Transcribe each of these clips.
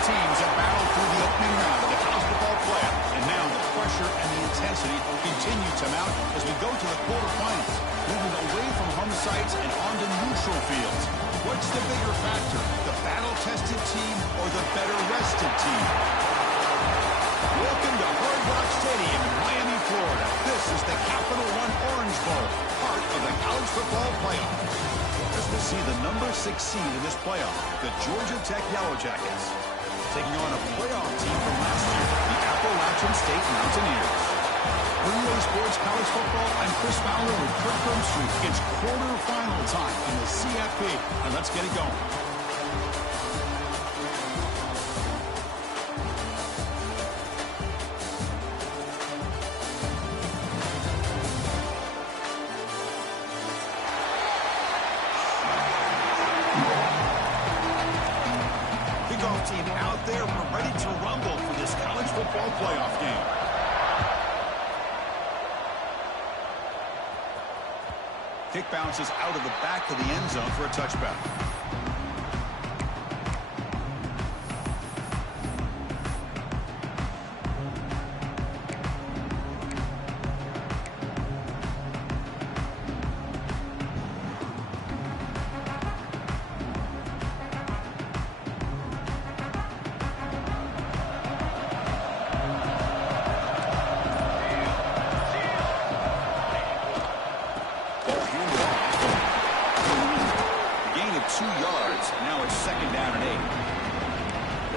teams have battled through the opening round of the college football playoff, and now the pressure and the intensity continue to mount as we go to the quarterfinals, moving away from home sites and onto neutral fields. What's the bigger factor, the battle-tested team or the better-rested team? Welcome to Hard Rock Stadium in Miami, Florida. This is the Capital One Orange Bowl, part of the college football playoff. As we'll see the number 6 seed in this playoff, the Georgia Tech Yellow Jackets, taking on a playoff team from last year, the Appalachian State Mountaineers. For EA Sports College Football, I'm Chris Fowler with Kirk Herbstreit. It's quarterfinal time in the CFP, and let's get it going. Team out there, we're ready to rumble for this college football playoff game. Kick bounces out of the back of the end zone for a touchback.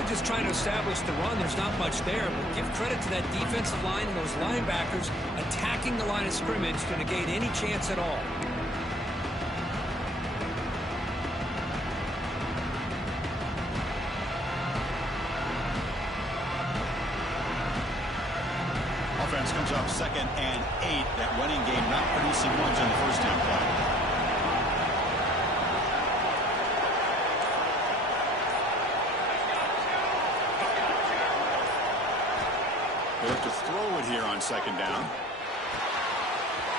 Just trying to establish the run. There's not much there, but give credit to that defensive line and those linebackers attacking the line of scrimmage to negate any chance at all. Offense comes up 2nd and 8. That running game not producing much on the first down play. They have to throw it here on 2nd down.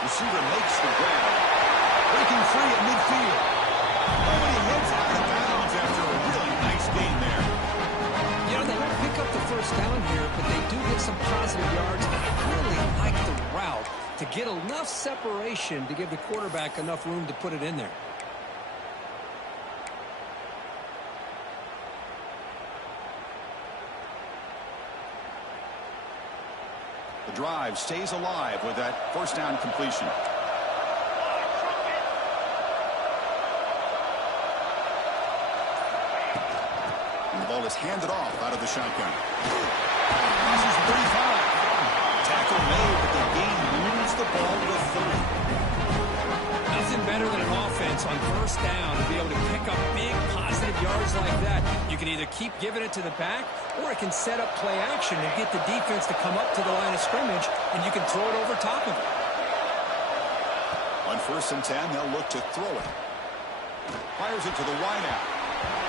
Receiver makes the grab. Breaking free at midfield. Oh, and he heads out of bounds after a really nice gain there. You know, they don't pick up the first down here, but they do get some positive yards. And I really like the route to get enough separation to give the quarterback enough room to put it in there. The drive stays alive with that first down completion. And the ball is handed off out of the shotgun. This is 35. Tackle made, but the game moves the ball to 3. Nothing better than an offense on first down to be able to pick up big positive yards like that. You can either keep giving it to the back, or it can set up play action and get the defense to come up to the line of scrimmage, and you can throw it over top of it. On 1st and 10, they'll look to throw it. Fires it to the wideout.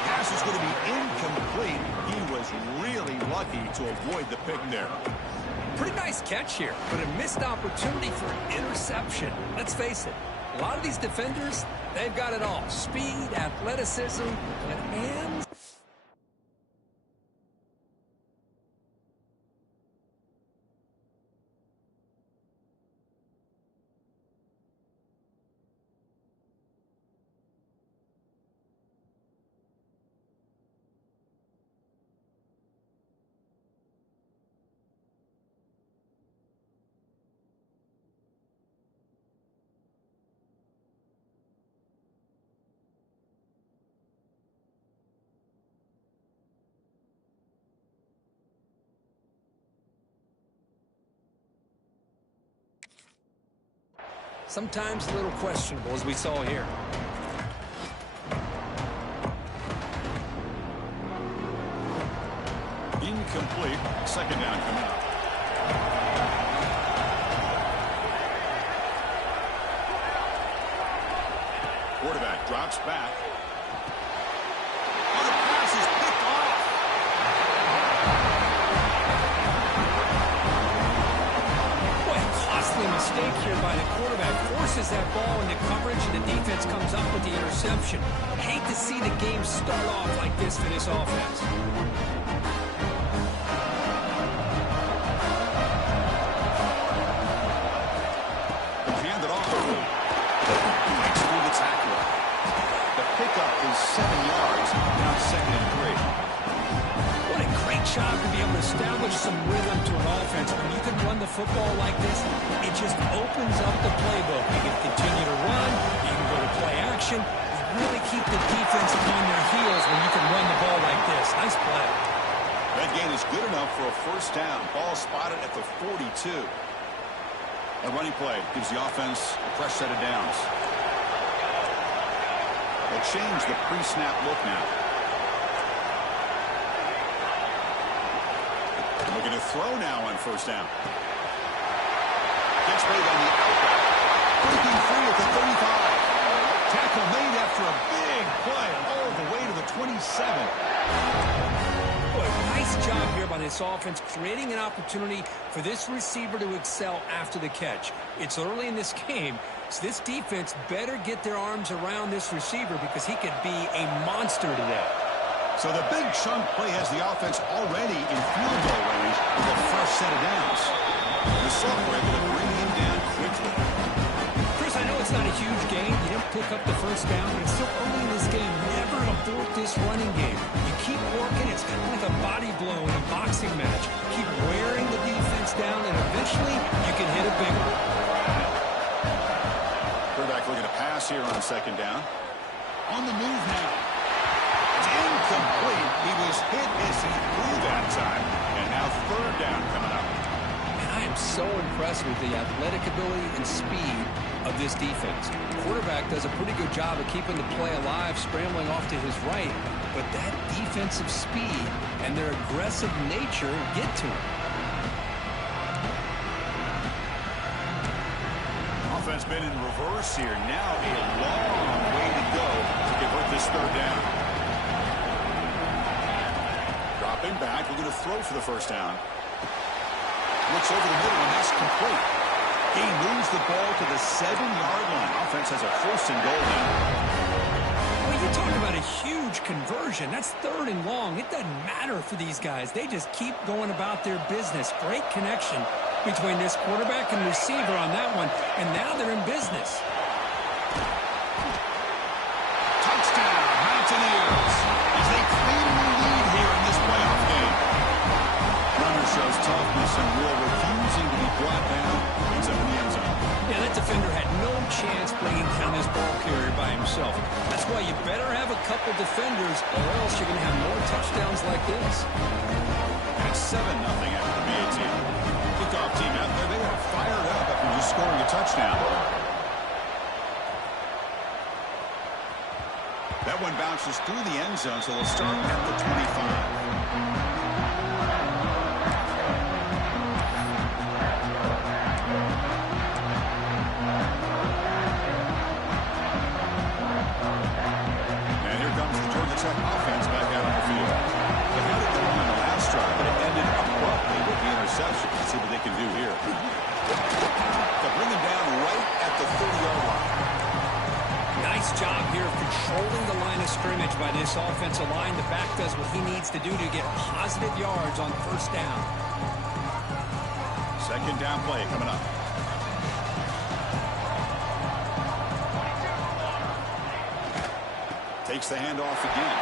Pass is going to be incomplete. He was really lucky to avoid the pick there. Pretty nice catch here, but a missed opportunity for an interception. Let's face it, a lot of these defenders, they've got it all. Speed, athleticism, and hands. Sometimes a little questionable, as we saw here. Incomplete. 2nd down coming up. Quarterback drops back. Oh, the pass is picked off. Boy, it cost costly mistake here by the quarterback. Forces that ball into coverage, and the defense comes up with the interception. Hate to see the game start off like this for this offense. Hand it off. Breaks through the tackler. The pickup is 7 yards. Now 2nd and 3. What a great job to be able to establish some rhythm to an offense. When you can run the football like this, it just opens up the playbook. You can continue to run. You can go to play action. You really keep the defense on their heels when you can run the ball like this. Nice play. That gain is good enough for a first down. Ball spotted at the 42. A running play gives the offense a fresh set of downs. They'll change the pre-snap look now. Looking to throw now on first down. Gets made on the outback. Breaking free at the 35. Tackle made after a big play all the way to the 27. Boy, nice job here by this offense, creating an opportunity for this receiver to excel after the catch. It's early in this game, so this defense better get their arms around this receiver because he could be a monster today. So the big chunk play has the offense already in field goal range with a fresh set of downs. The sophomore able to bring him down quickly. Chris, I know it's not a huge game. You didn't pick up the first down, but it's still early in this game. Never abort this running game. You keep working. It's kind of like a body blow in a boxing match. Keep wearing the defense down, and eventually you can hit a big one. Quarterback looking to pass here on 2nd down. On the move now. It's incomplete. He was hit as he threw that time. And now 3rd down coming up. And I am so impressed with the athletic ability and speed of this defense. The quarterback does a pretty good job of keeping the play alive, scrambling off to his right, but that defensive speed and their aggressive nature get to him. Offense been in reverse here. Now a long way to go to convert this 3rd down. Dropping back, we're going to throw for the first down. Looks over the middle, and that's complete. He moves the ball to the 7-yard line. Offense has a 1st and goal now. Well, you're talking about a huge conversion. That's 3rd and long. It doesn't matter for these guys. They just keep going about their business. Great connection between this quarterback and receiver on that one, and now they're in business. Touchdown, Mountaineers, as they clearly lead here in this playoff game. Runner shows toughness and will, refusing to be brought down into the end zone. Yeah, that defender had no chance bringing down this ball carrier by himself. That's why you better have a couple defenders, or else you're going to have more touchdowns like this. And it's 7-0 after the BAT. Kickoff team out there, they are fired up after just scoring a touchdown. That one bounces through the end zone, so they'll start at the 25. Offense back out on the field. They had it going on the last drive, but it ended abruptly with the interception. Let's see what they can do here. They'll bring him down right at the 30-yard line. Nice job here of controlling the line of scrimmage by this offensive line. The back does what he needs to do to get positive yards on 1st down. 2nd down play coming up. Takes the handoff again.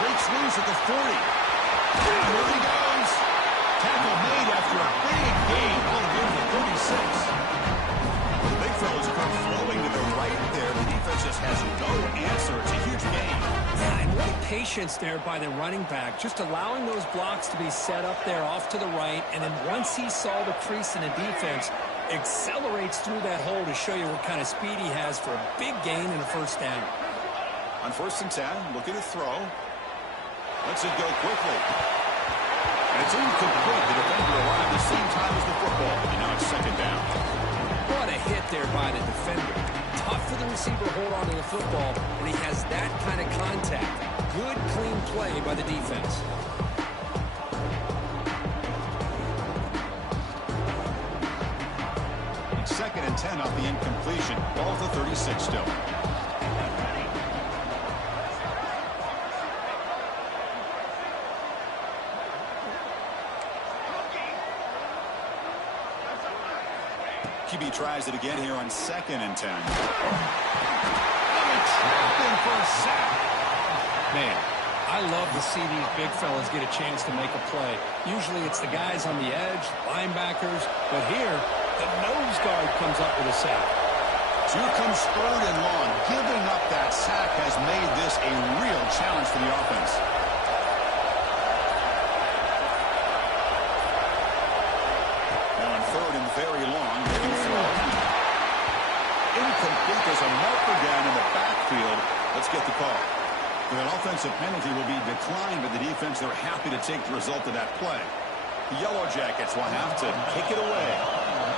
Breaks loose at the 40. And here he goes. Tackle made after a big gain all the way to the 36. The big fellas come flowing to the right there. The defense just has no answer. It's a huge gain. Yeah, and what patience there by the running back. Just allowing those blocks to be set up there off to the right. And then once he saw the crease in the defense, accelerates through that hole to show you what kind of speed he has for a big gain and a 1st down. On 1st and 10, looking to throw. Lets it go quickly. And it's incomplete. The defender arrived at the same time as the football, but now it's 2nd down. What a hit there by the defender. Tough for the receiver to hold on to the football, and he has that kind of contact. Good, clean play by the defense. Second and 10 off the incompletion. Ball to 36 still. QB tries it again here on second and 10. Trapped in for a sack. Man, I love to see these big fellas get a chance to make a play. Usually it's the guys on the edge, linebackers, but here, the nose guard comes up with a sack. Here comes third and long. Giving up that sack has made this a real challenge for the offense. Now on third and very long, looking for incomplete. There's a marker down in the backfield. Let's get the call. An offensive penalty will be declined by the defense. They're happy to take the result of that play. The Yellow Jackets will have to kick it away.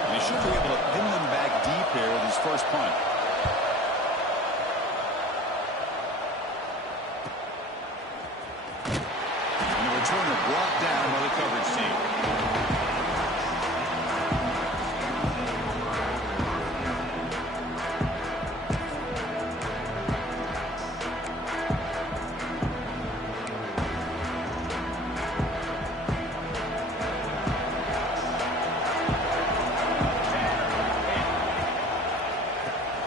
And he should be able to pin them back deep here with his first punt. And the returner brought down by the coverage team.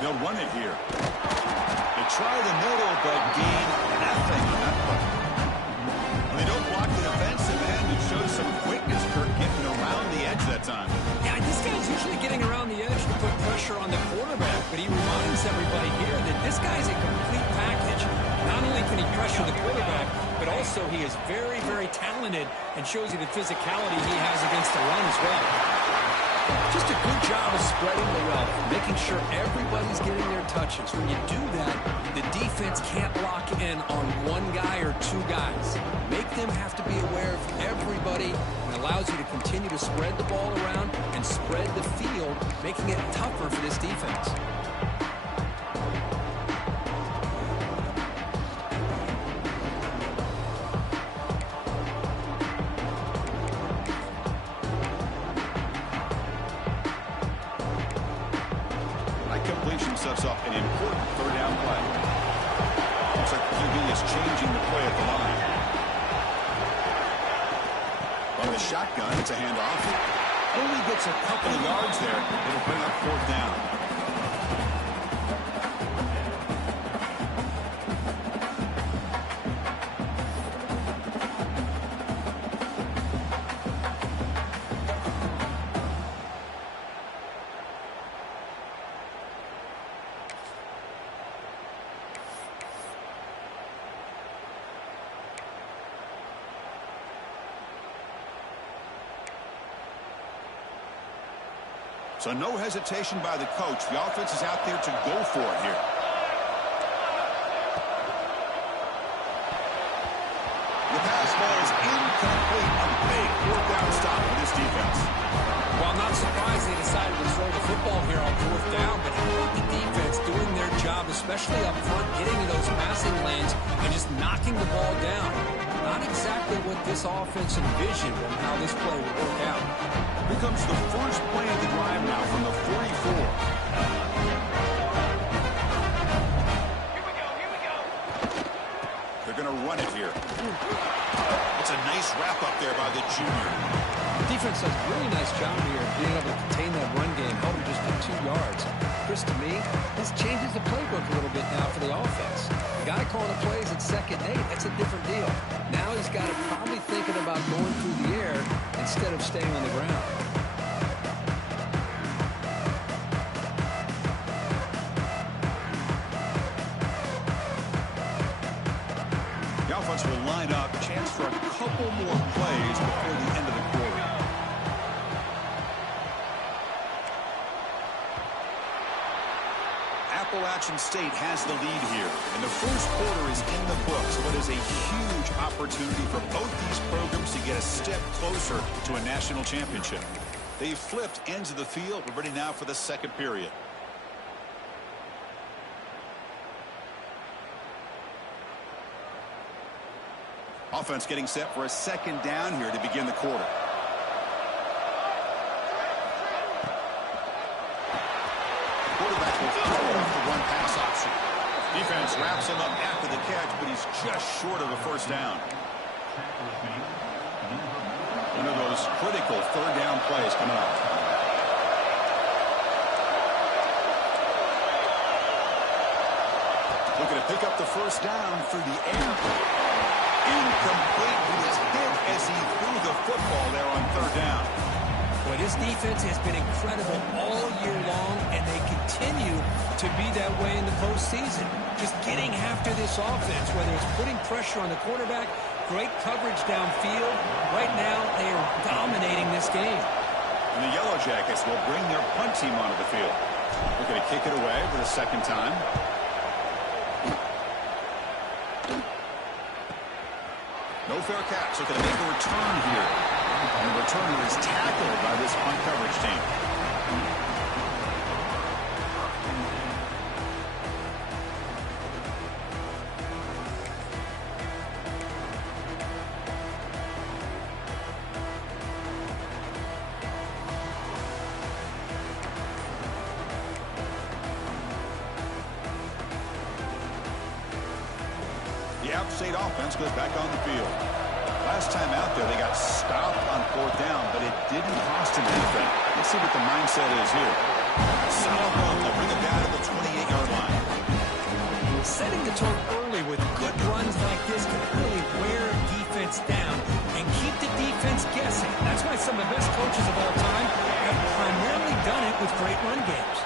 They'll run it here. They try the middle, but gain nothing on that play. When they don't block the defensive end, it shows some quickness. Kirk getting around the edge that time. Yeah, this guy's usually getting around the edge to put pressure on the quarterback, but he reminds everybody here that this guy's a complete package. Not only can he pressure the quarterback, but also he is very, very talented and shows you the physicality he has against the run as well. Just a good job of spreading the wealth, making sure everybody's getting their touches. When you do that, the defense can't lock in on one guy or two guys. Make them have to be aware of everybody, and allows you to continue to spread the ball around and spread the field, making it tougher for this defense. Sets up an important third down play. Looks like the QB is changing the play at the line. On the shotgun, it's a handoff. Only gets a couple of yards there. It'll bring up fourth down. So no hesitation by the coach. The offense is out there to go for it here. The pass ball is incomplete. A big fourth down stop for this defense. Well, I'm not surprised they decided to throw the football here on fourth down, but how about the defense doing their job, especially up front, getting to those passing lanes and just knocking the ball down. Not exactly what this offense envisioned and how this play would work out. Here comes the first play of the drive now from the 44. Here we go. They're going to run it here. It's a nice wrap up there by the junior. The defense does a really nice job here of being able to contain that run game, held him just for 2 yards. Chris, to me, this changes the playbook a little bit now for the offense. The guy calling the plays at 2nd and 8, that's a different deal. Now he's got to probably thinking about going through the air instead of staying on the ground. The offense will line up, chance for a couple more plays before the end of the quarter. Appalachian State has the lead here, and the first quarter is in the books. What is a huge opportunity for both these programs to get a step closer to a national championship. They've flipped ends of the field. We're ready now for the second period. Offense getting set for a second down here to begin the quarter. Defense wraps him up after the catch, but he's just short of a first down. One of those critical third down plays coming up. Looking to pick up the first down through the air. Incomplete. He was hit as he threw the football there on third down. Boy, this defense has been incredible all year long, and they continue to be that way in the postseason. Just getting after this offense, whether it's putting pressure on the quarterback, great coverage downfield. Right now, they are dominating this game. And the Yellow Jackets will bring their punt team onto the field. They're going to kick it away for the second time. No fair catch. Looking to make a return here. And the returner is tackled by this punt coverage team. The App State offense goes back on the field. Last time out there, they got stopped on fourth down, but it didn't cost them anything. Let's see what the mindset is here. Solid run. They'll bring it down to the 28-yard line. Setting the tone early with good runs like this can really wear a defense down and keep the defense guessing. That's why some of the best coaches of all time have primarily done it with great run games.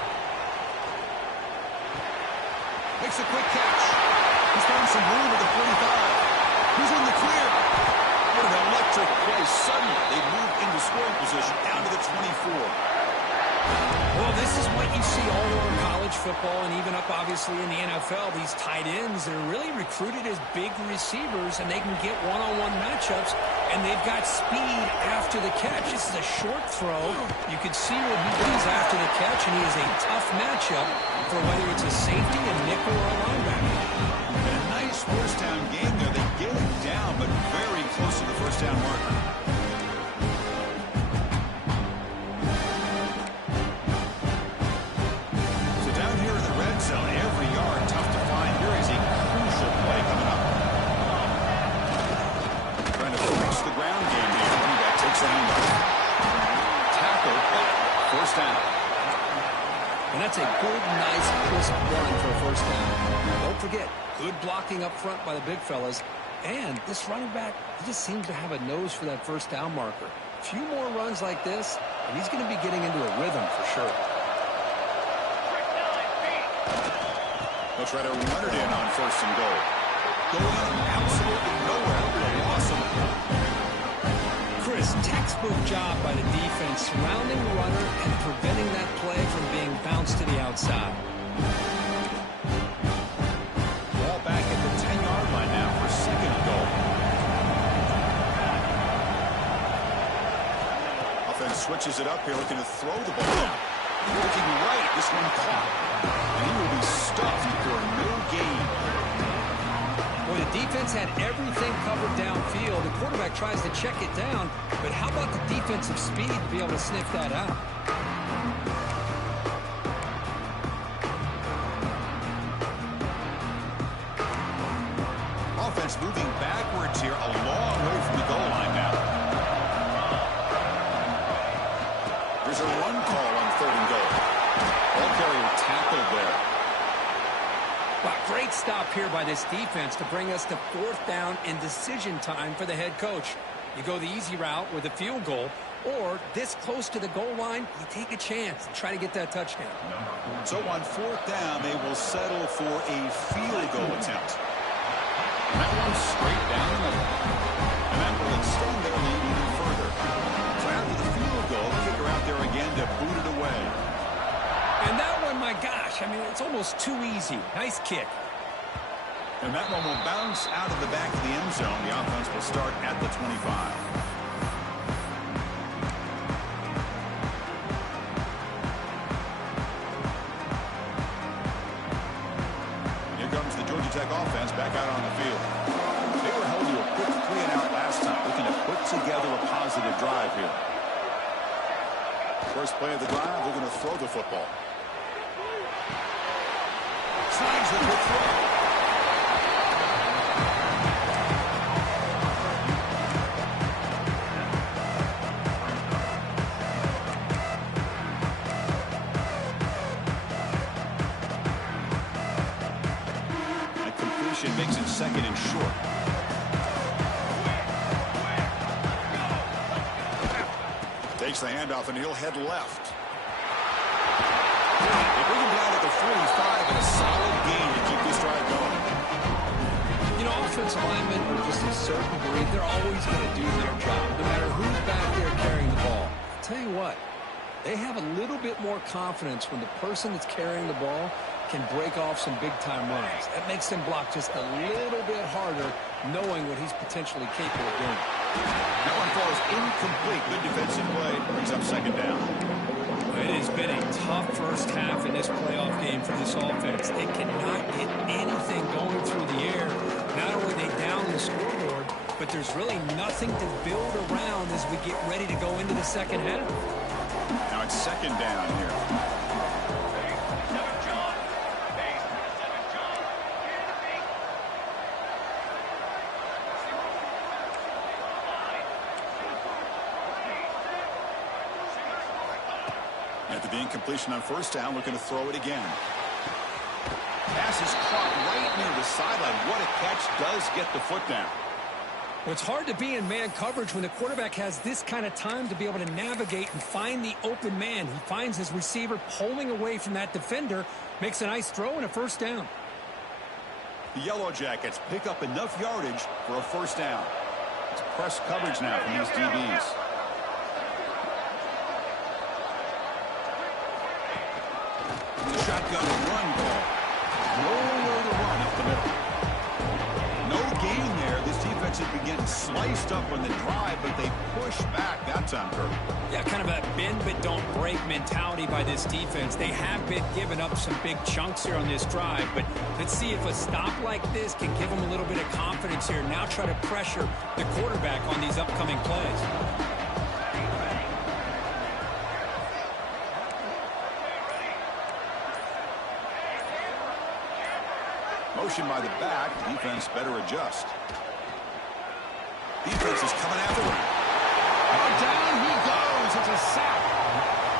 Makes a quick catch. He's found some room at the 45. He's in the clear. What an electric play. Suddenly, they move into scoring position down to the 24. Well, this is what you see all over college football and even up, obviously, in the NFL. These tight ends that are really recruited as big receivers, and they can get one-on-one matchups, and they've got speed after the catch. This is a short throw. You can see what he does after the catch, and he is a tough matchup for whether it's a safety, a nickel, or a linebacker. And a nice first down game there. They get it down, but very close to the first down marker. So down here in the red zone, every yard tough to find. Here is a crucial play coming up. Trying to fix the ground game here. Running back takes the handoff. Tackle, first down. And that's a good, nice, crisp run for a first down. Don't forget, good blocking up front by the big fellas. And this running back, he just seems to have a nose for that first down marker. A few more runs like this, and he's going to be getting into a rhythm for sure. They'll try to run it in on first and goal. Going absolutely nowhere with a loss of it. Chris, textbook job by the defense, surrounding the runner and preventing that play from being bounced to the outside. Ball back at the 10-yard line now for second and goal. Offense switches it up here, looking to throw the ball down. Looking right, this one caught. And he will be stuffed for no gain. Boy, the defense had everything covered downfield. The quarterback tries to check it down, but how about the defensive speed to be able to sniff that out? Offense moving backwards here, a long way from the goal line now. There's a run call on third and goal. Ball carrier tackled there. Wow, great stop here by this defense to bring us to fourth down and decision time for the head coach. You go the easy route with a field goal, or this close to the goal line, you take a chance and try to get that touchdown. So on fourth down, they will settle for a field goal attempt. And that one's straight down the middle. And that will extend their lead even further. So after the field goal, the kicker out there again to boot it away. And that one, my gosh, I mean, it's almost too easy. Nice kick. And that one will bounce out of the back of the end zone. The offense will start at the 25. Here comes the Georgia Tech offense back out on the field. They were held to a quick 3-and-out last time, looking to put together a positive drive here. First play of the drive, they're going to throw the football. Slides the quick throw. That completion makes it second and short. Takes the handoff, and he'll head left. They bring him down at the 45, and a solid gain to keep this drive going. You know, offensive linemen are just a certain breed. They're always going to do their job, no matter who's back there carrying the ball. I'll tell you what, they have a little bit more confidence when the person that's carrying the ball can break off some big-time runs. That makes them block just a little bit harder, knowing what he's potentially capable of doing. That one falls incomplete. Good defensive play. Brings up second down. It has been a tough first half in this playoff game for this offense. They cannot get anything going through the air. Not only are they down the scoreboard, but there's really nothing to build around as we get ready to go into the second half. Now it's second down here. After the incompletion on first down, looking to throw it again. Pass is caught right near the sideline. What a catch. Does get the foot down. Well, it's hard to be in man coverage when the quarterback has this kind of time to be able to navigate and find the open man. He finds his receiver pulling away from that defender, makes a nice throw and a first down. The Yellow Jackets pick up enough yardage for a first down. It's press coverage now from these DBs. Shotgun run call. Nowhere to run up the middle. No gain there. This defense has been getting sliced up on the drive, but they push back that time, Kirk. Yeah, kind of a bend but don't break mentality by this defense. They have been giving up some big chunks here on this drive, but let's see if a stop like this can give them a little bit of confidence here. Now try to pressure the quarterback on these upcoming plays. Motion by the back. Defense better adjust. Defense is coming after him. Down he goes. It's a sack.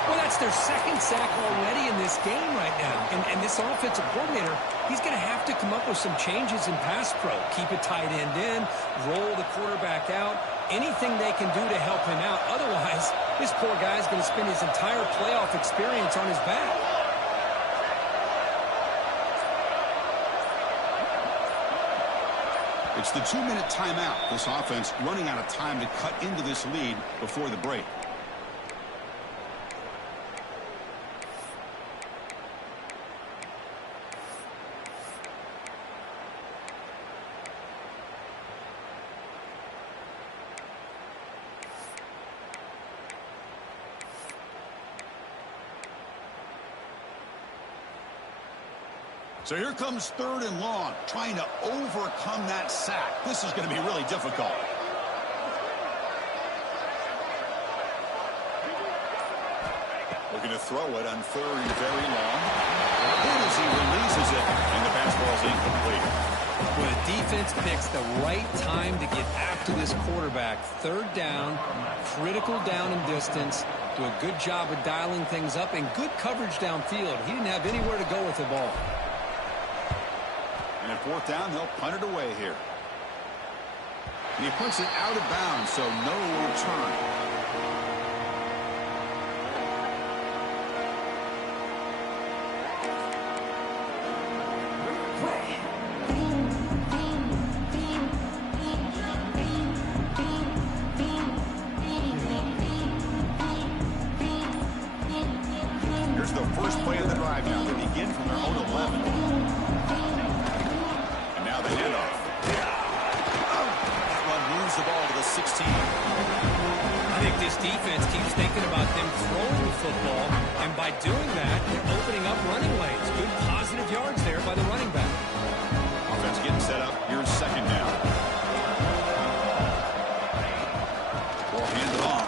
Well, that's their second sack already in this game right now. And this offensive coordinator, he's going to have to come up with some changes in pass pro. Keep a tight end in, roll the quarterback out, anything they can do to help him out. Otherwise, this poor guy's going to spend his entire playoff experience on his back. It's the 2-minute timeout. This offense running out of time to cut into this lead before the break. So here comes third and long, trying to overcome that sack. This is going to be really difficult. Looking to throw it on third and very long. As he releases it, and the pass ball is incomplete. Well, the defense picks the right time to get after this quarterback. Third down, critical down and distance. Do a good job of dialing things up and good coverage downfield. He didn't have anywhere to go with the ball. And at fourth down, they'll punt it away here. And he punts it out of bounds, so no return. Here's the first play of the drive now. They begin from their own 11. And now the handoff. That one moves the ball to the 16. I think this defense keeps thinking about them throwing the football, and by doing that, they're opening up running lanes. Good positive yards there by the running back. Offense getting set up. Here's second down. Ball handed off.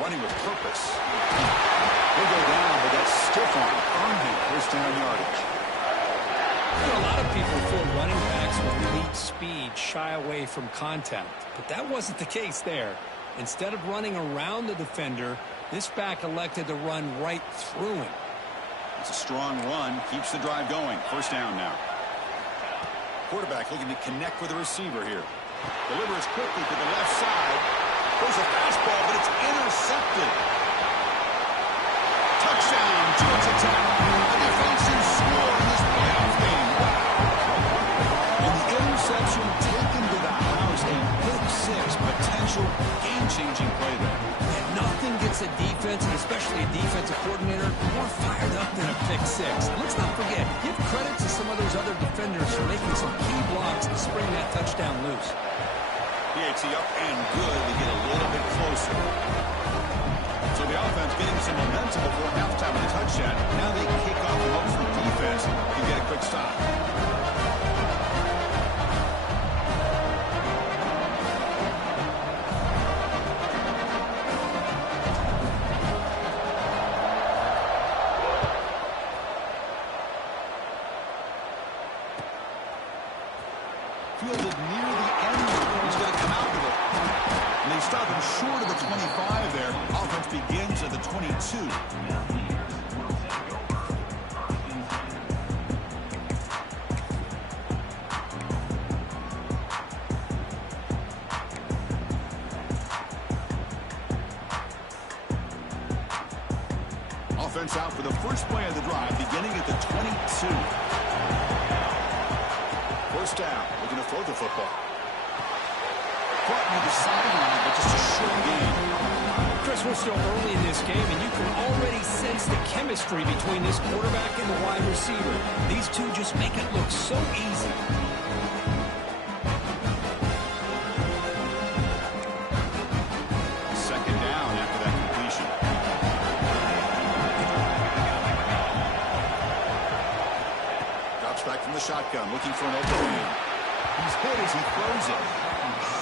Running with purpose. He'll go down, but that stiff arm earned him first down yardage. A lot of people feel running backs with elite speed shy away from contact, but that wasn't the case there. Instead of running around the defender, this back elected to run right through him. It's a strong run, keeps the drive going. First down now. Quarterback looking to connect with the receiver here. Delivers quickly to the left side. Throws a fastball, but it's intercepted. Touchdown, Georgia Tech. A defensive score in this playoff game. Wow. And the interception taken to the house. A pick six potential game-changing play there. And nothing gets a defense, and especially a defensive coordinator, more fired up than a pick six. And let's not forget, give credit to some of those other defenders for making some key blocks to spring that touchdown loose. PAT up and good to get a little bit closer. So the offense getting some momentum before halftime with a touchdown. Now they kick off the hopes the defense can get a quick stop. Fielded near the end zone. He's going to come out with it. And they stop him short of the 25 there. Offense begins at the 22. Offense out for the first play of the drive, beginning at the 22. First down, looking to throw the football. Caught near the sideline, but just a short gain. Chris, we're still early in this game, and you can already sense the chemistry between this quarterback and the wide receiver. These two just make it look so easy. Second down after that completion. Drops back from the shotgun, looking for an open man. He's hit as he throws it.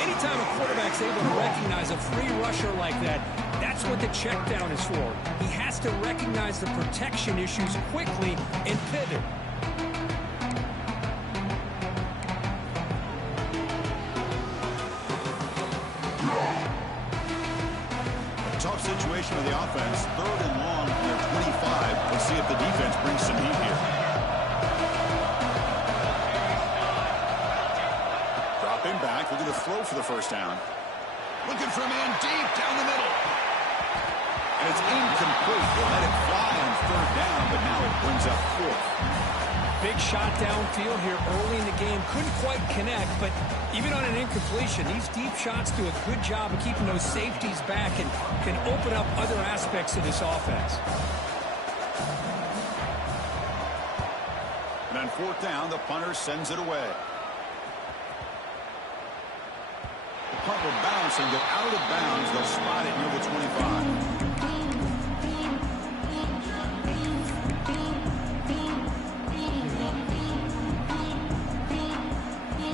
Anytime a quarterback's able to recognize a free rusher like that, that's what the check down is for. He has to recognize the protection issues quickly and pivot. Tough situation with the offense. Third and long from their 25. Let's see if the defense brings some heat here. Dropping back, looking to throw for the first down. Looking for a man deep down the middle. And it's incomplete. They'll let it fly on third down, but now it brings up fourth. Big shot downfield here early in the game. Couldn't quite connect, but even on an incompletion, these deep shots do a good job of keeping those safeties back and can open up other aspects of this offense. And on fourth down, the punter sends it away. The punt will bounce and go out of bounds. They'll spot it near the 25.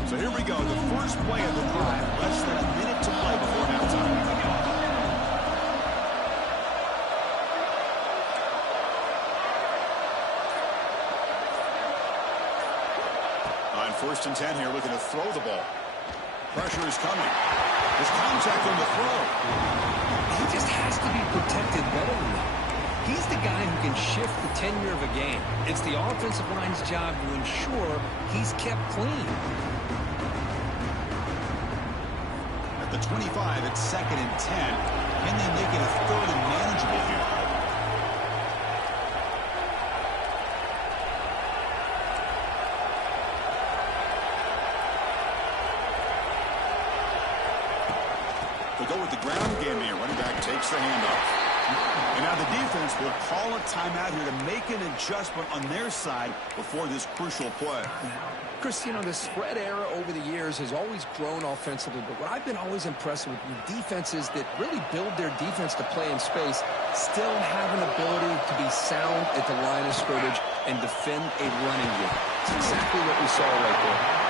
So here we go, the first play of the drive, less than a minute to play before halftime. On first and 10 here, looking to throw the ball. Pressure is coming. There's contact on the throw. He just has to be protected better than that. He's the guy who can shift the tenure of a game. It's the offensive line's job to ensure he's kept clean. At the 25, it's second and 10. Can they make it a third and manageable here? They go with the ground game here. Running back takes the handoff. And now the defense will call a timeout here to make an adjustment on their side before this crucial play. Chris, you know, the spread era over the years has always grown offensively, but what I've been always impressed with defenses that really build their defense to play in space still have an ability to be sound at the line of scrimmage and defend a running game. It's exactly what we saw right there.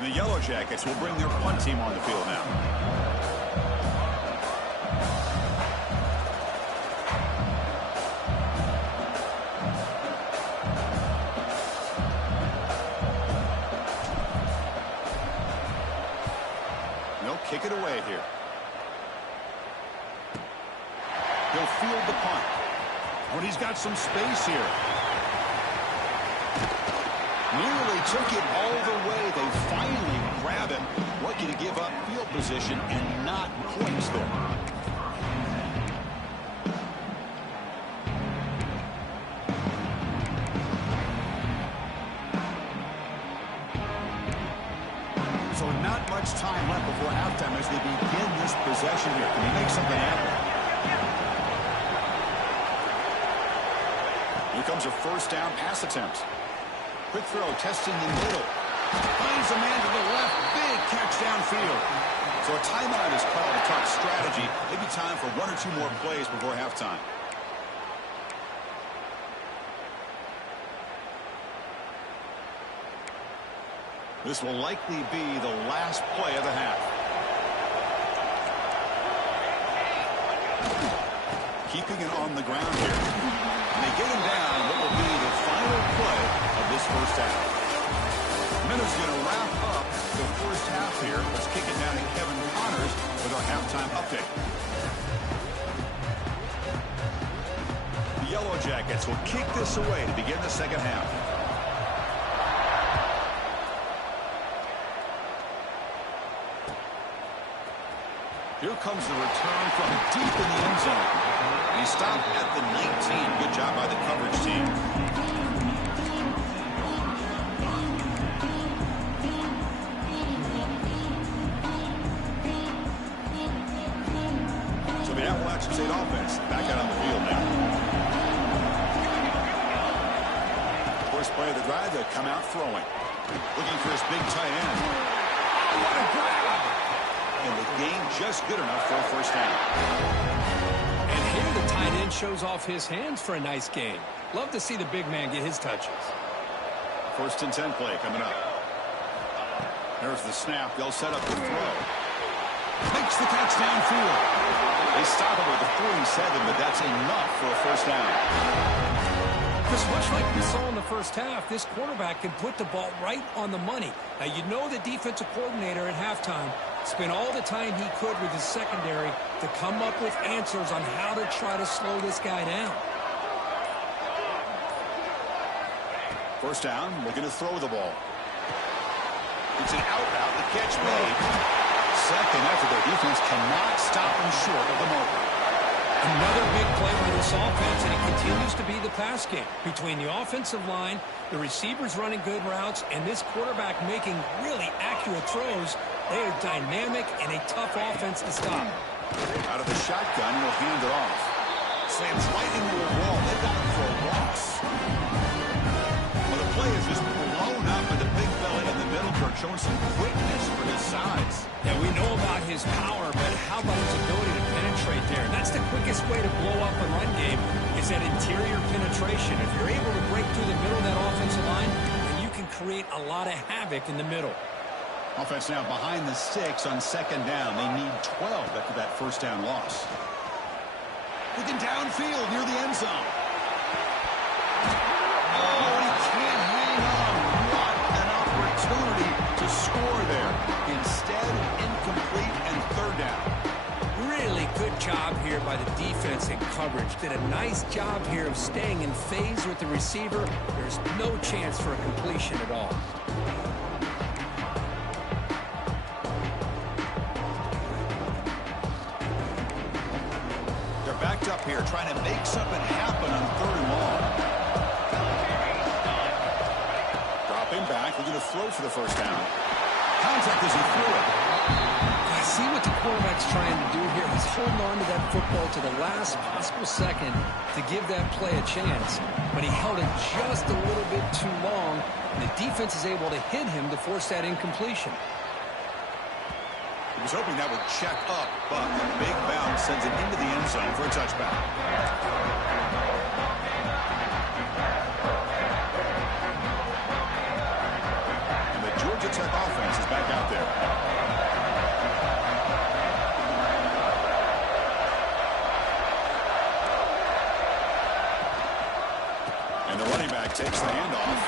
And the Yellow Jackets will bring their punt team on the field now. They'll kick it away here. He'll field the punt. But he's got some space here. Nearly took it all the way. They finally grab him. Lucky to give up field position and not points there. So not much time left before halftime as they begin this possession here. Can he make something happen? Here comes a first down pass attempt. Quick throw, testing the middle. Finds a man to the left. Big catch downfield. So a timeout is called to talk strategy. Maybe time for one or two more plays before halftime. This will likely be the last play of the half. Keeping it on the ground here. And they get him down what will be the final play of this first half. Minutes going to wrap up the first half here. Let's kick it down to Kevin Connors with our halftime update. The Yellow Jackets will kick this away to begin the second half. Here comes the return from deep in the end zone. He stopped at the 19. Good job by the coverage team. So the Appalachian State offense back out on the field now. First play of the drive, they'll come out throwing. Looking for his big tight end. Oh, what a grab! And the game just good enough for a first down. And here the tight end shows off his hands for a nice gain. Love to see the big man get his touches. First and 10 play coming up. There's the snap. They'll set up the throw. Makes the catch downfield. They stop him with the 47, but that's enough for a first down. Because much like we saw in the first half, this quarterback can put the ball right on the money. Now, you know the defensive coordinator at halftime spent all the time he could with his secondary to come up with answers on how to try to slow this guy down. First down, looking to throw the ball. It's an out route, the catch made. Second effort, their defense cannot stop him short of the marker. Another big play by this offense, and it continues to be the pass game. Between the offensive line, the receivers running good routes, and this quarterback making really accurate throws, they are dynamic and a tough offense to stop. Out of the shotgun, he'll hand it off. Slams right into the wall. They've got him for a loss. Well, the play is just blown up by the big fella in the middle, Kirk, showing some quickness for his size. Yeah, we know about his power, but how about his ability to penetrate there? And that's the quickest way to blow up a run game is that interior penetration. If you're able to break through the middle of that offensive line, then you can create a lot of havoc in the middle. Offense now behind the sticks on second down. They need 12 after that first down loss. Looking downfield near the end zone. Oh, he can't hang on. What an opportunity to score there. Instead, incomplete and third down. Really good job here by the defense in coverage. Did a nice job here of staying in phase with the receiver. There's no chance for a completion at all. They're backed up here trying to make something happen on third and long. Dropping back, looking to throw for the first down. Contact as he threw it. I see what the quarterback's trying to do here. He's holding on to that football to the last possible second to give that play a chance. But he held it just a little bit too long, and the defense is able to hit him to force that incompletion. He was hoping that would check up, but a big bounce sends it into the end zone for a touchback. Tech offense is back out there. And the running back takes the handoff.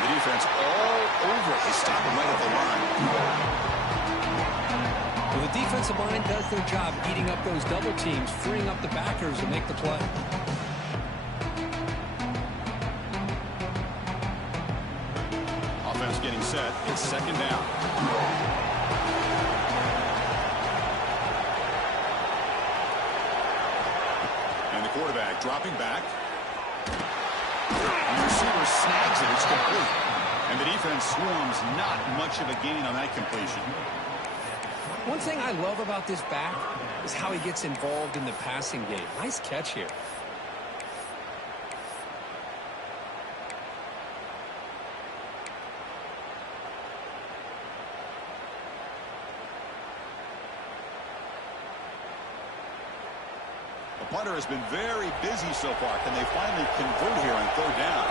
The defense all over it. They stop him right at the line. Well, the defensive line does their job eating up those double teams, freeing up the backers to make the play. Offense getting set. It's second down. And the quarterback dropping back. And the receiver snags it. It's complete. And the defense swarms. Not much of a gain on that completion. One thing I love about this back is how he gets involved in the passing game. Nice catch here. The punter has been very busy so far. Can they finally convert here on third down?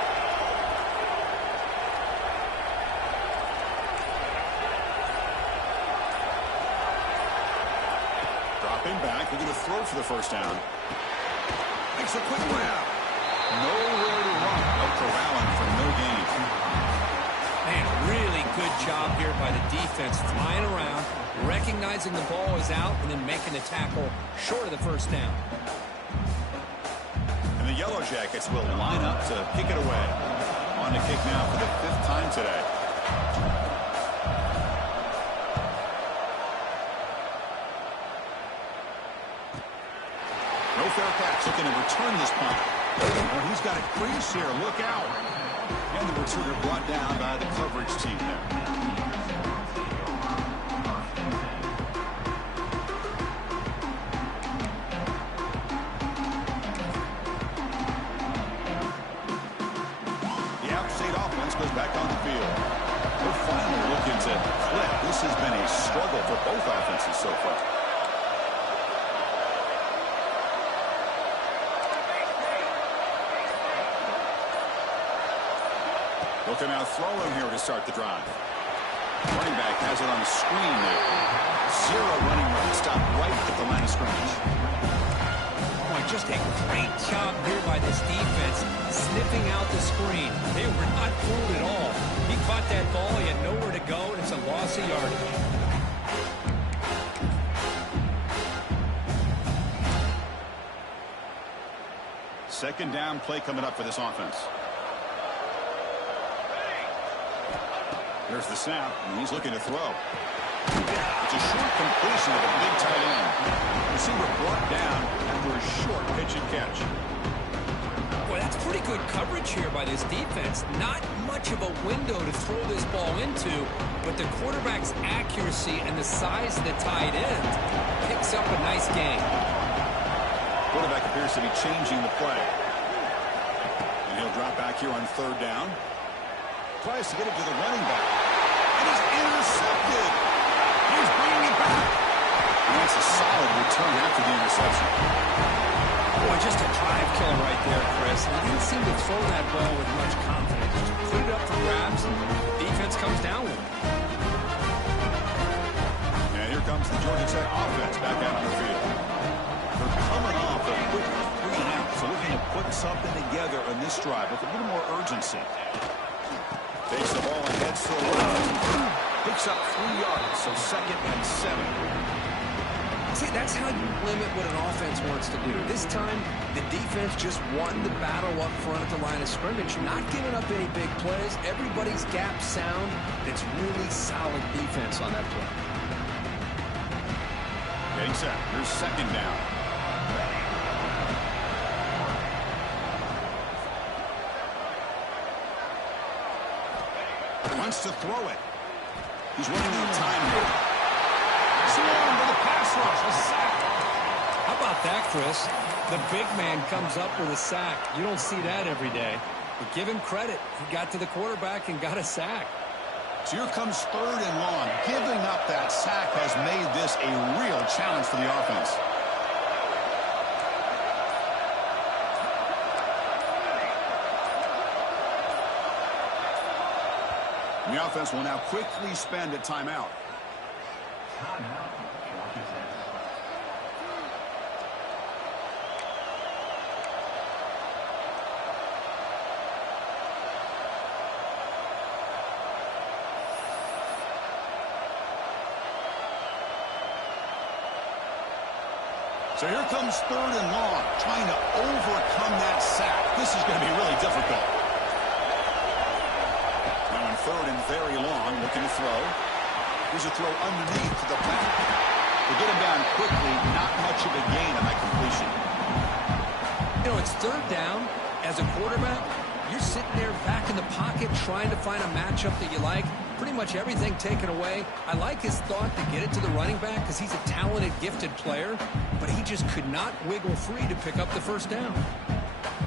Dropping back, looking to throw for the first down. Makes a quick grab. Nowhere to run. No corralling for no gain. Man, really good job here by the defense, flying around, recognizing the ball is out, and then making the tackle short of the first down. And the Yellow Jackets will line up to kick it away. On to kick now for the 5th time today. No fair catch, looking to return this punt. Oh, he's got a crease here. Look out. And the returner brought down by the coverage team there. The App State offense goes back on the field. We're finally looking to click. This has been a struggle for both offenses so far. Looking now throw him here to start the drive. Running back has it on the screen now. Zero running room. Stop right at the line of scrimmage. Boy, just a great job here by this defense, sniffing out the screen. They were not fooled at all. He caught that ball, he had nowhere to go, and it's a loss of yardage. Second down play coming up for this offense. There's the snap, and he's looking to throw. It's a short completion of the big tight end. Receiver brought down after a short pitch and catch. Boy, that's pretty good coverage here by this defense. Not much of a window to throw this ball into, but the quarterback's accuracy and the size of the tight end picks up a nice gain. Quarterback appears to be changing the play. And he'll drop back here on third down. Tries to get it to the running back. And he's intercepted. He's bringing it back. And that's a solid return after the interception. Boy, just a drive killer right there, Chris. He didn't seem to throw that ball with much confidence. Just put it up for grabs, and the defense comes down with it. And here comes the Georgia Tech offense back out on the field. They're coming off a quick 3.5, so looking to put something together on this drive with a little more urgency. Takes the ball and heads to the left. Picks up 3 yards, so 2nd and 7. See, that's how you limit what an offense wants to do. This time, the defense just won the battle up front at the line of scrimmage, not giving up any big plays. Everybody's gap sound. It's really solid defense on that play. Getting set. Here's second down. Wants to throw it. He's running out of time here. Swarm with a pass rush, a sack. How about that, Chris? The big man comes up with a sack. You don't see that every day. But give him credit. He got to the quarterback and got a sack. So here comes 3rd and long. Giving up that sack has made this a real challenge for the offense. The the offense will now quickly spend a timeout. So here comes 3rd and long, trying to overcome that sack. This is going to be really difficult. Now in 3rd and very long, looking to throw. Here's a throw underneath to the back. To get him down quickly, not much of a gain on that completion. You know, it's 3rd down. As a quarterback, you're sitting there back in the pocket trying to find a matchup that you like. Pretty much everything taken away. I like his thought to get it to the running back because he's a talented, gifted player, but he just could not wiggle free to pick up the 1st down.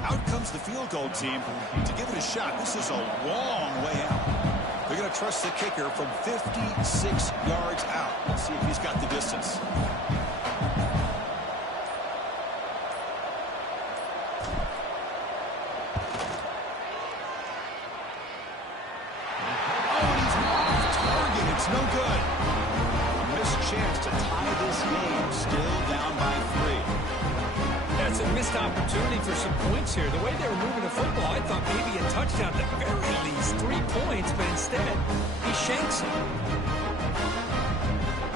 Out comes the field goal team to give it a shot. This is a long way out. They're going to trust the kicker from 56 yards out. Let's see if he's got the distance. No good. A missed chance to tie this game, still down by 3. That's a missed opportunity for some points here. The way they were moving the football, I thought maybe a touchdown at the very least, 3 points, but instead, he shanks it.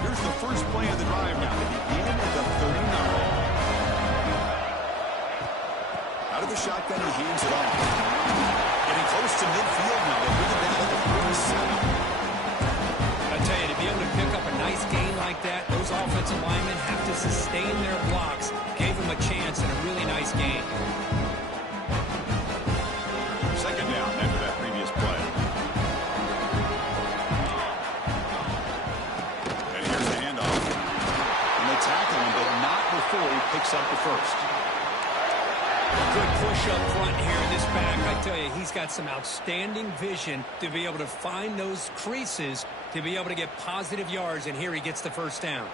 Here's the first play of the drive now. They begin at the 39. Out of the shotgun, he hands it off. Getting close to midfield now. They bring it down at the 47. I tell you, to be able to pick up a nice gain like that, those offensive linemen have to sustain their blocks. Gave him a chance and a really nice gain. 2nd down after that previous play. And here's the handoff. And they tackle him, but not before he picks up the 1st. Good push up front here in this back. I tell you, he's got some outstanding vision to be able to find those creases, to be able to get positive yards, and here he gets the 1st down.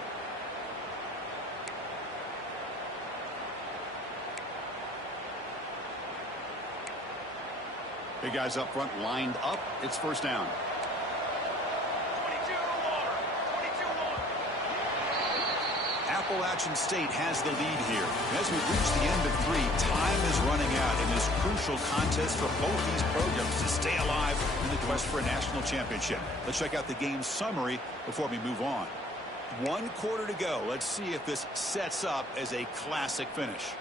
Big guys up front lined up. It's 1st down. Appalachian State has the lead here. As we reach the end of 3, time is running out in this crucial contest for both these programs to stay alive in the quest for a national championship. Let's check out the game summary before we move on. 1 quarter to go. Let's see if this sets up as a classic finish.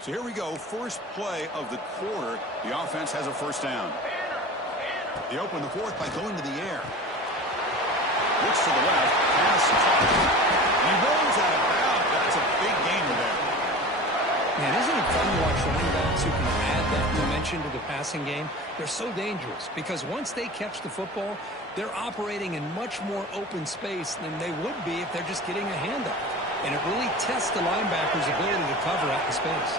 So here we go, first play of the quarter. The offense has a 1st down. They open the 4th by going to the air. Looks to the left, pass caught. He rolls out of bounds. That's a big gainer there. Man, isn't it fun to watch running backs who can add that dimension to the passing game? They're so dangerous because once they catch the football, they're operating in much more open space than they would be if they're just getting a handoff. And it really tests the linebacker's ability to cover out the space.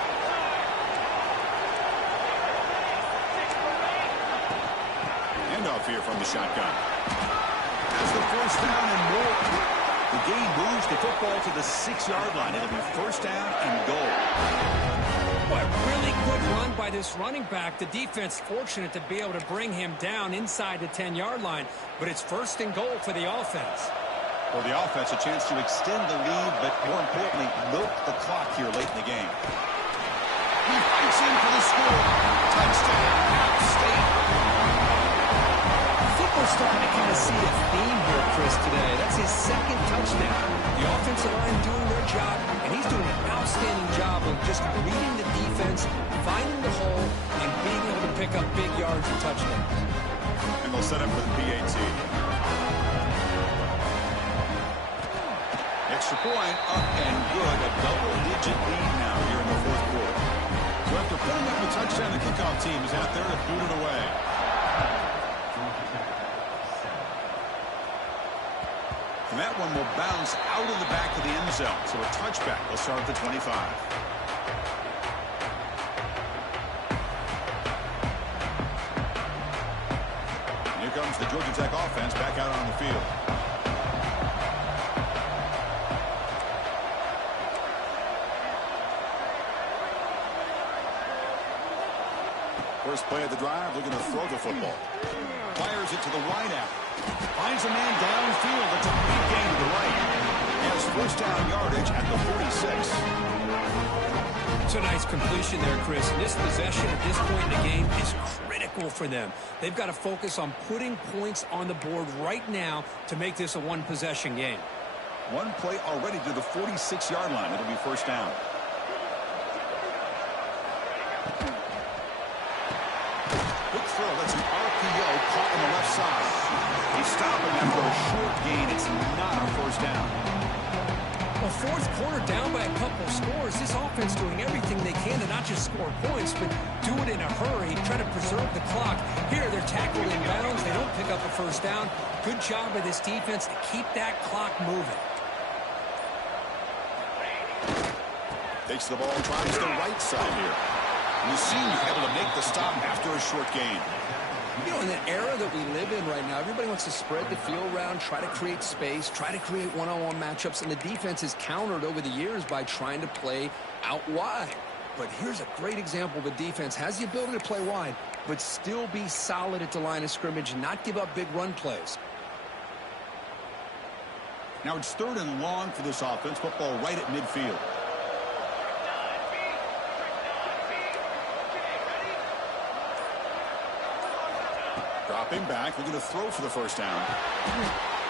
Handoff here from the shotgun. Has the 1st down and more. The gain moves the football to the 6-yard line. It'll be 1st down and goal. What a really good run by this running back. The defense fortunate to be able to bring him down inside the 10-yard line. But it's 1st and goal for the offense. For the offense, a chance to extend the lead, but more importantly, milk the clock here late in the game. He fights in for the score. Touchdown, App State. I think we're starting to kind of see a theme here, Chris, today. That's his 2nd touchdown. The offensive line doing their job, and he's doing an outstanding job of just reading the defense, finding the hole, and being able to pick up big yards and touchdowns. And they'll set up for the PAT. Extra point, up and good. A double-digit lead now here in the 4th quarter. So after putting up a touchdown, the kickoff team is out there to boot it away. And that one will bounce out of the back of the end zone. So a touchback will start at the 25. And here comes the Georgia Tech offense back out on the field. First play of the drive, looking to throw the football. Fires it to the wide out. Finds a man downfield. It's a big gain to the right. Has first down yardage at the 46. It's a nice completion there, Chris. This possession at this point in the game is critical for them. They've got to focus on putting points on the board right now to make this a one-possession game. One play already to the 46-yard line. It'll be first down. Quick throw. That's an RPO caught on the left side. He's stopping after a short gain. It's not a first down. Well, fourth quarter down by a couple of scores. This offense doing everything they can to not just score points, but do it in a hurry, try to preserve the clock. Here, they're tackled in bounds. They don't pick up a first down. Good job by this defense to keep that clock moving. Takes the ball, tries the right side here. And the senior able to make the stop after a short gain. You know, in the era that we live in right now, everybody wants to spread the field around, try to create space, try to create one-on-one matchups, and the defense is countered over the years by trying to play out wide. But here's a great example. The defense has the ability to play wide, but still be solid at the line of scrimmage and not give up big run plays. Now it's 3rd and long for this offense. Football right at midfield. Dropping back, looking to throw for the first down.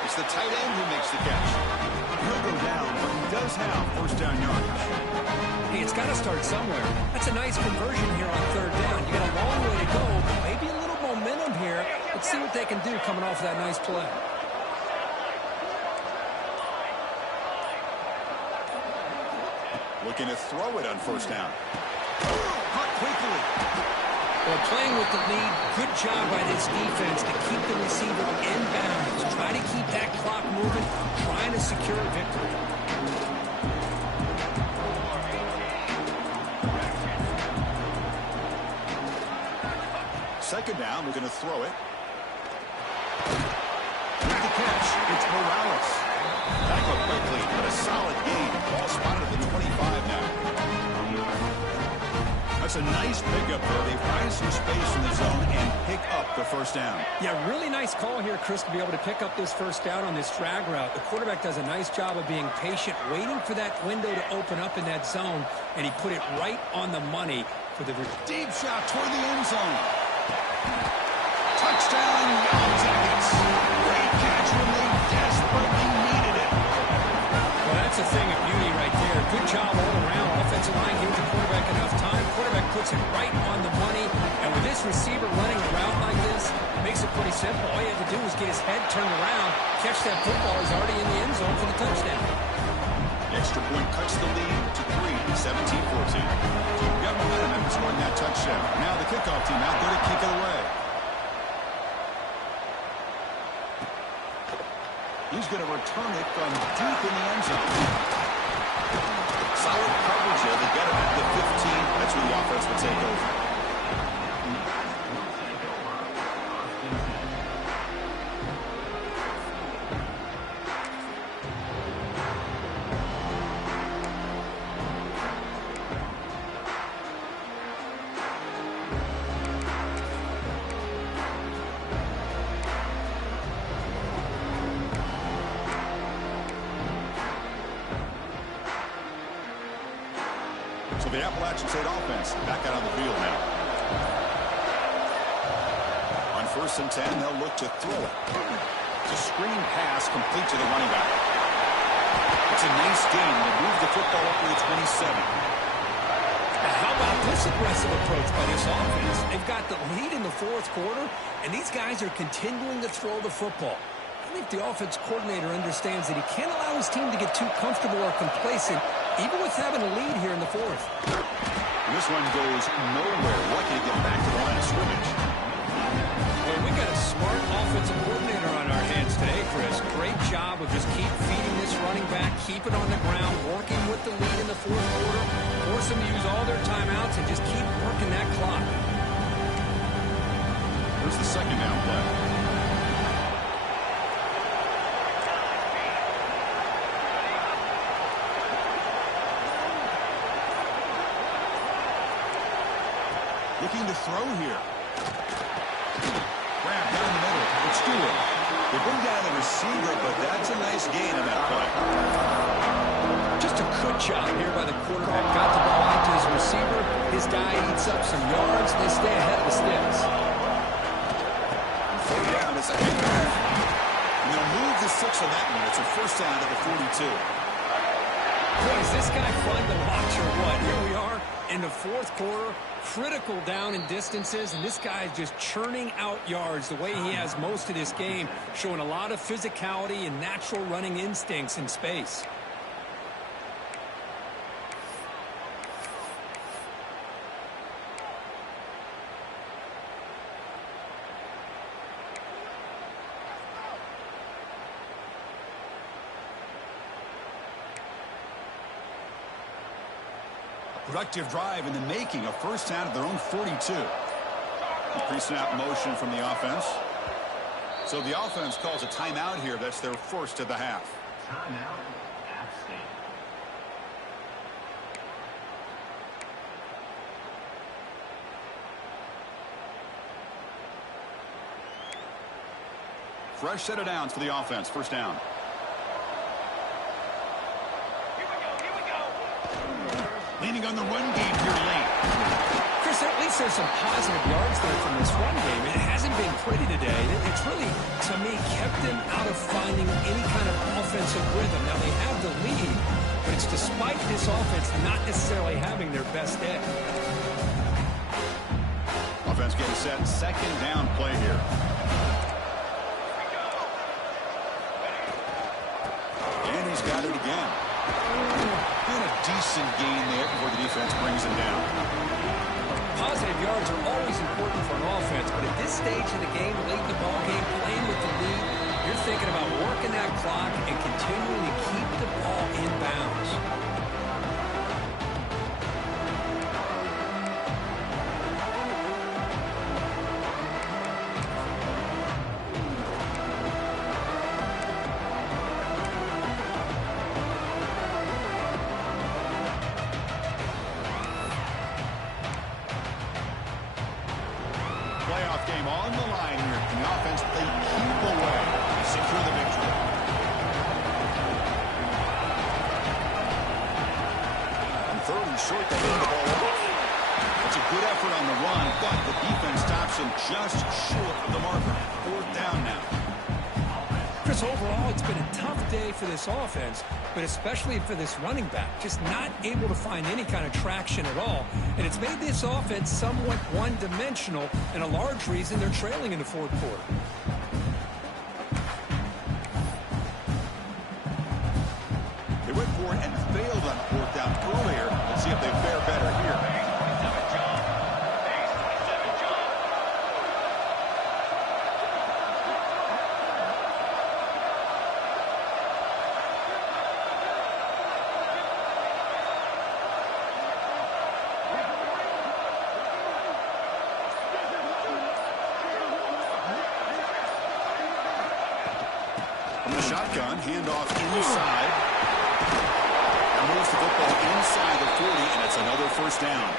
It's the tight end who makes the catch. He'll go down, but he does have first down yardage. Hey, it's got to start somewhere. That's a nice conversion here on 3rd down. You got a long way to go, maybe a little momentum here. Let's see what they can do coming off that nice play. Looking to throw it on first down. Caught quickly. Well, playing with the lead, good job by this defense to keep the receiver in bounds. Try to keep that clock moving, trying to secure a victory. Second down, we're going to throw it. With the catch, it's Morales. Back up quickly, but a solid gain. Ball spotted at the 25 now. That's a nice pickup there. They find some space in the zone and pick up the first down. Yeah, really nice call here, Chris, to be able to pick up this first down on this drag route. The quarterback does a nice job of being patient, waiting for that window to open up in that zone, and he put it right on the money for the deep shot toward the end zone. Touchdown, Yellow Jackets. Great catch when they desperately needed it. Well, that's a thing of beauty right there. Good job all around. Offensive line gives the quarterback enough time. Quarterback puts it right on the money. And with this receiver running a route like this, it makes it pretty simple. All you have to do is get his head turned around, catch that football. He's already in the end zone for the touchdown. The extra point cuts the lead to 3, 17-14. Got momentum after scoring that touchdown. Now the kickoff team out there to kick it away. He's going to return it from deep in the end zone. Solid coverage there. They get him at the 15. That's where the offense will take over. So the Appalachian State offense back out on the field now. On 1st and 10, they'll look to throw it. It's a screen pass complete to the running back. It's a nice gain. They move the football up to the 27. Now, how about this aggressive approach by this offense? They've got the lead in the 4th quarter, and these guys are continuing to throw the football. I think the offense coordinator understands that he can't allow his team to get too comfortable or complacent, even with having a lead here in the 4th. And this one goes nowhere. Lucky to get back to the line of scrimmage. Well, we got a smart offensive coordinator on our hands today, Chris. Great job of just keep feeding this running back, keep it on the ground, working with the lead in the 4th quarter, force them to use all their timeouts, and just keep working that clock. Here's the second down play. Looking to throw here. Stewart. They bring down the receiver, but that's a nice gain in that play. Just a good job here by the quarterback. Got the ball out to his receiver. His guy eats up some yards. They stay ahead of the sticks. Third down is a handoff. And they'll move the 6 on that one. It's a first down at the 42. Boy, is this guy fun to watch or what? Here we are in the fourth quarter. Critical down in distances, and this guy is just churning out yards the way he has most of this game, showing a lot of physicality and natural running instincts in space. Productive drive in the making, a first down at their own 42. Pre-snap motion from the offense. So the offense calls a timeout here. That's their first of the half. Timeout, App State. Fresh set of downs for the offense. First down. Leaning on the run game here late. Chris, at least there's some positive yards there from this run game. It hasn't been pretty today. It's really, to me, kept them out of finding any kind of offensive rhythm. Now, they have the lead, but it's despite this offense not necessarily having their best day. Offense getting set. Second down play here. And he's got it again. And a decent gain there before the defense brings him down. Positive yards are always important for an offense, but at this stage of the game, late in the ball game, playing with the lead, you're thinking about working that clock and continuing to keep the ball in bounds. Playoff game on the line here. The offense, they keep away to secure the victory. And third and short, they hand the ball off. It's a good effort on the run, but the defense stops him just short of the marker. Fourth down now. Chris, overall, it's been a tough day for this offense, but especially for this running back, just not able to find any kind of traction at all. And it's made this offense somewhat one-dimensional, and a large reason they're trailing in the fourth quarter. They went for it and failed on fourth down earlier. Let's see if they fare better here. From the shotgun, handoff inside. And moves the football inside the 40, and it's another first down.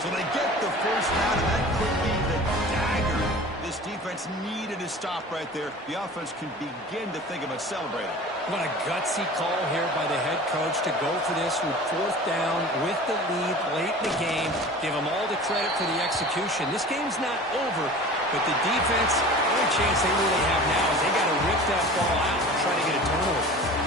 So they get the first down, and that could be the dagger this defense needed to stop right there. The offense can begin to think about celebrating. What a gutsy call here by the head coach to go for this with fourth down with the lead late in the game. Give them all the credit for the execution. This game's not over, but the defense, the only chance they really have now is they got to rip that ball out and try to get a turnover.